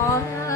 Oh.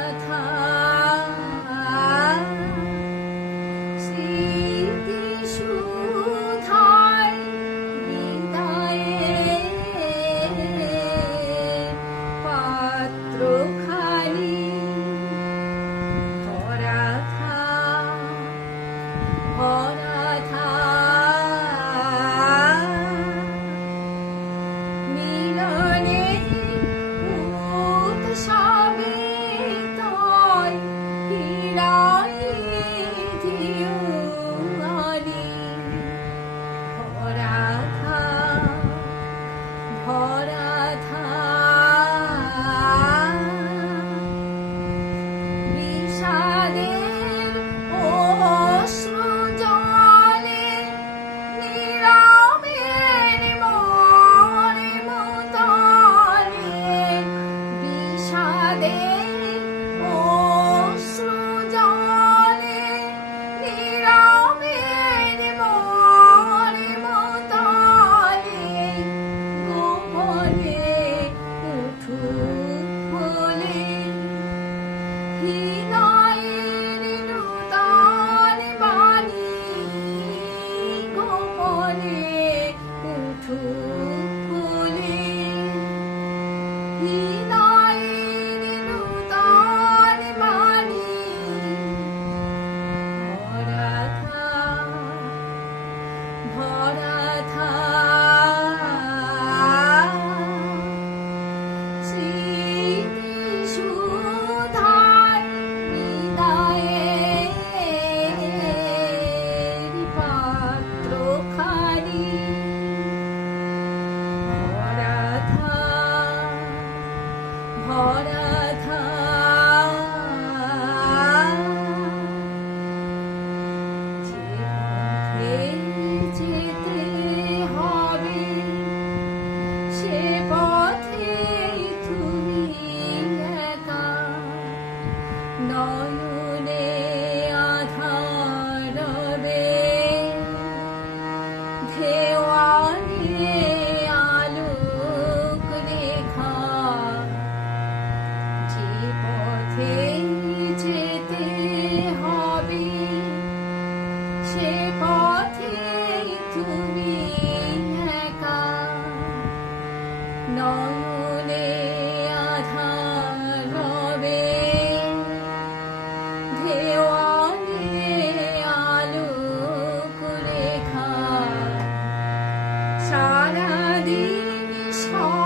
你好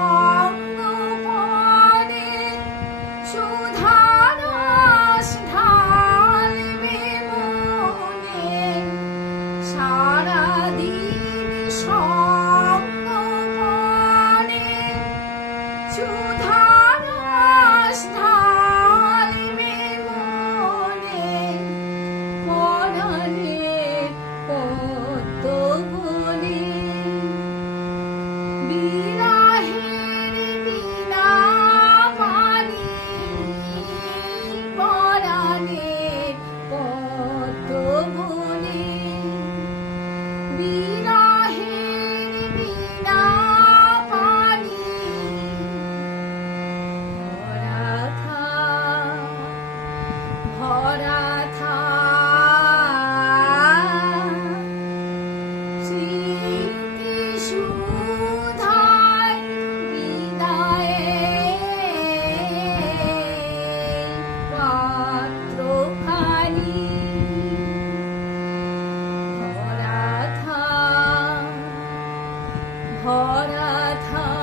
ভরা